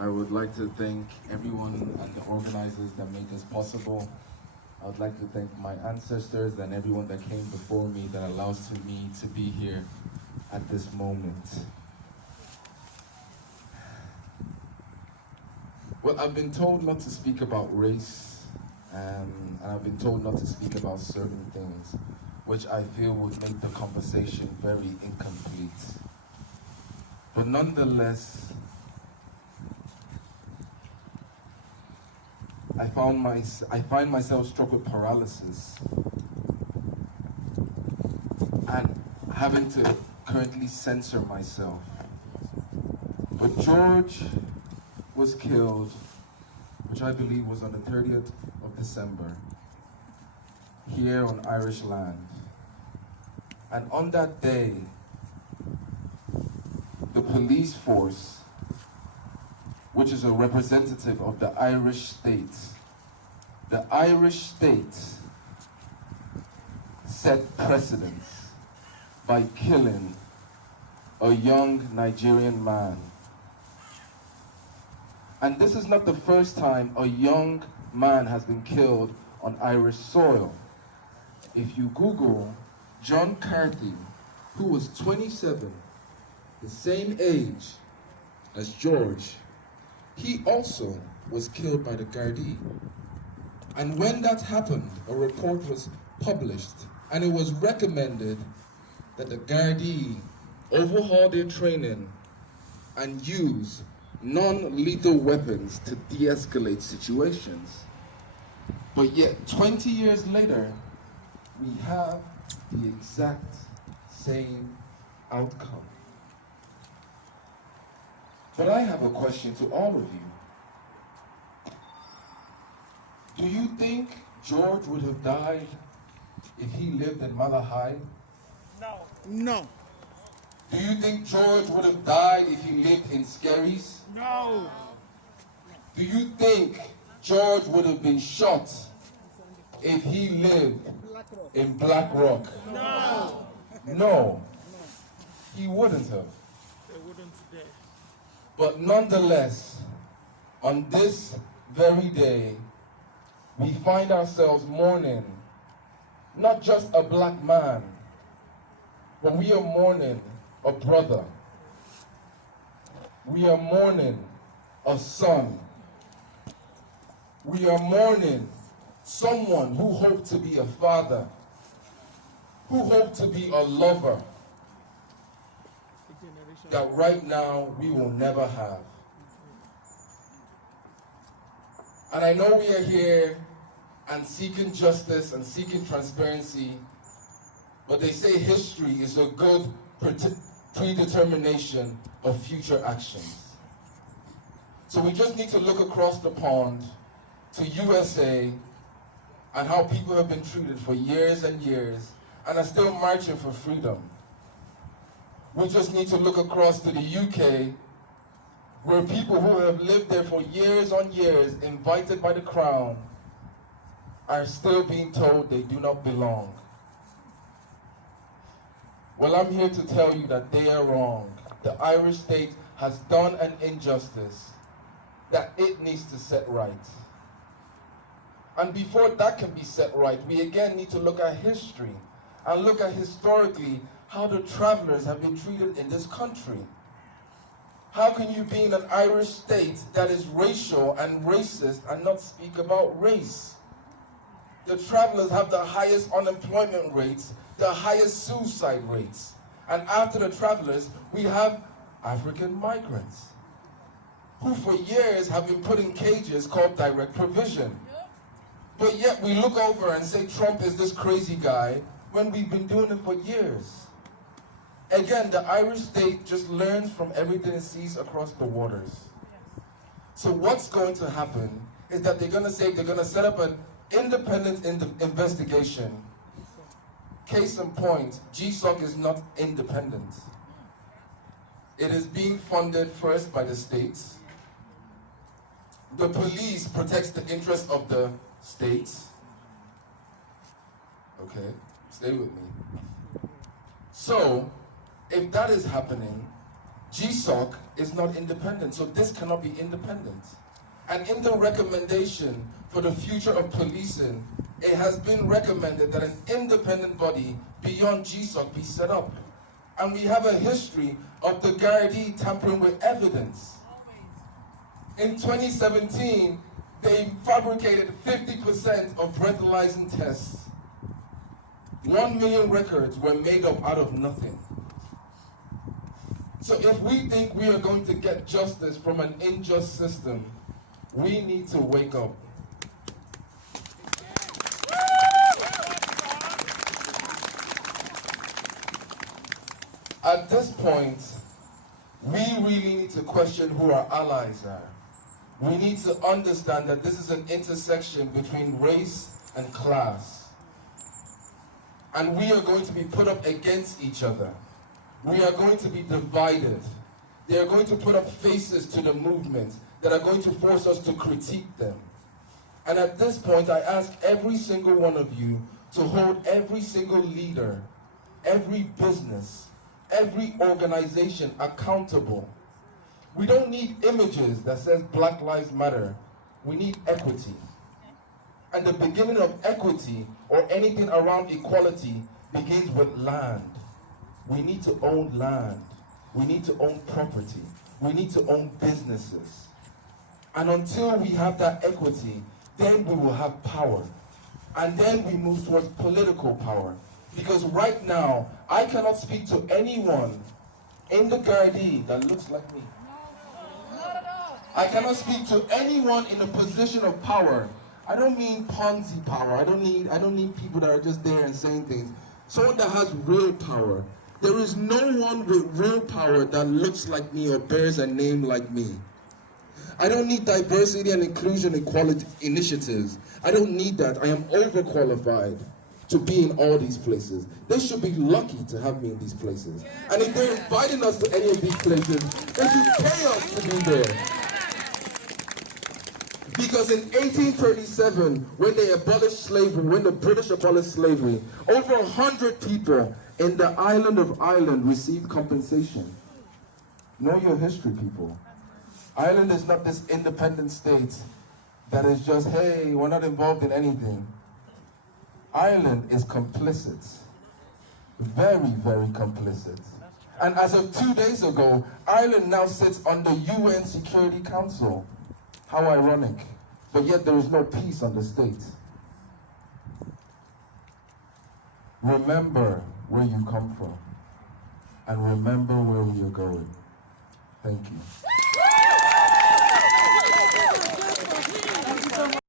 I would like to thank everyone and the organizers that made this possible. I would like to thank my ancestors and everyone that came before me that allows me to be here at this moment. Well, I've been told not to speak about race, and I've been told not to speak about certain things, which I feel would make the conversation very incomplete. But nonetheless, I find myself struck with paralysis and having to currently censor myself. But George was killed, which I believe was on the 30th of December, here on Irish land. And on that day, the police force, which is a representative of the Irish state set precedence by killing a young Nigerian man. And this is not the first time a young man has been killed on Irish soil. If you Google John Carthy, who was 27, the same age as George, he also was killed by the Gardaí. And when that happened, a report was published, and it was recommended that the Gardaí overhaul their training and use non-lethal weapons to de-escalate situations. But yet, 20 years later, we have the exact same outcome. But I have a question to all of you. Do you think George would have died if he lived in Malahide? No. No. Do you think George would have died if he lived in Skerries? No. Do you think George would have been shot if he lived in Black Rock? No. No. He wouldn't have. They wouldn't today. But nonetheless, on this very day, we find ourselves mourning not just a black man, but we are mourning a brother. We are mourning a son. We are mourning someone who hoped to be a father, who hoped to be a lover, that right now we will never have. And I know we are here and seeking justice and seeking transparency, but they say history is a good predetermination of future actions. So we just need to look across the pond to USA and how people have been treated for years and years and are still marching for freedom. We just need to look across to the UK, where people who have lived there for years on years, invited by the Crown, are still being told they do not belong. Well, I'm here to tell you that they are wrong. The Irish state has done an injustice that it needs to set right. And before that can be set right, we again need to look at history and look at historically how the travelers have been treated in this country. How can you be in an Irish state that is racial and racist and not speak about race? The travelers have the highest unemployment rates, the highest suicide rates. And after the travelers, we have African migrants, who for years have been put in cages called direct provision. But yet we look over and say Trump is this crazy guy when we've been doing it for years. Again, the Irish state just learns from everything it sees across the waters. So what's going to happen is that they're going to set up an independent investigation. Case in point, GSOC is not independent. It is being funded first by the states. The police protects the interests of the states. Okay, stay with me. So, if that is happening, GSOC is not independent, so this cannot be independent. And in the recommendation for the future of policing, it has been recommended that an independent body beyond GSOC be set up. And we have a history of the Gardaí tampering with evidence. In 2017, they fabricated 50% of breathalyzing tests. 1 million records were made up out of nothing. So if we think we are going to get justice from an unjust system, we need to wake up. At this point, we really need to question who our allies are. We need to understand that this is an intersection between race and class. And we are going to be put up against each other. We are going to be divided. They are going to put up faces to the movement that are going to force us to critique them. And at this point, I ask every single one of you to hold every single leader, every business, every organization accountable. We don't need images that says Black Lives Matter. We need equity. And the beginning of equity or anything around equality begins with land. We need to own land. We need to own property. We need to own businesses. And until we have that equity, then we will have power. And then we move towards political power. Because right now, I cannot speak to anyone in the Gardaí that looks like me. I cannot speak to anyone in a position of power. I don't mean Ponzi power. I don't need people that are just there and saying things. Someone that has real power. There is no one with real power that looks like me or bears a name like me. I don't need diversity and inclusion equality initiatives. I don't need that. I am overqualified to be in all these places. They should be lucky to have me in these places. And if they're inviting us to any of these places, they should pay us to be there. Because in 1837, when they abolished slavery, when the British abolished slavery, over 100 people in the island of Ireland received compensation. Know your history, people. Ireland is not this independent state that is just, hey, we're not involved in anything. Ireland is complicit. Very, very complicit. And as of 2 days ago, Ireland now sits on the UN Security Council. How ironic. But yet there is no peace on the state. Remember where you come from. And remember where we are going. Thank you.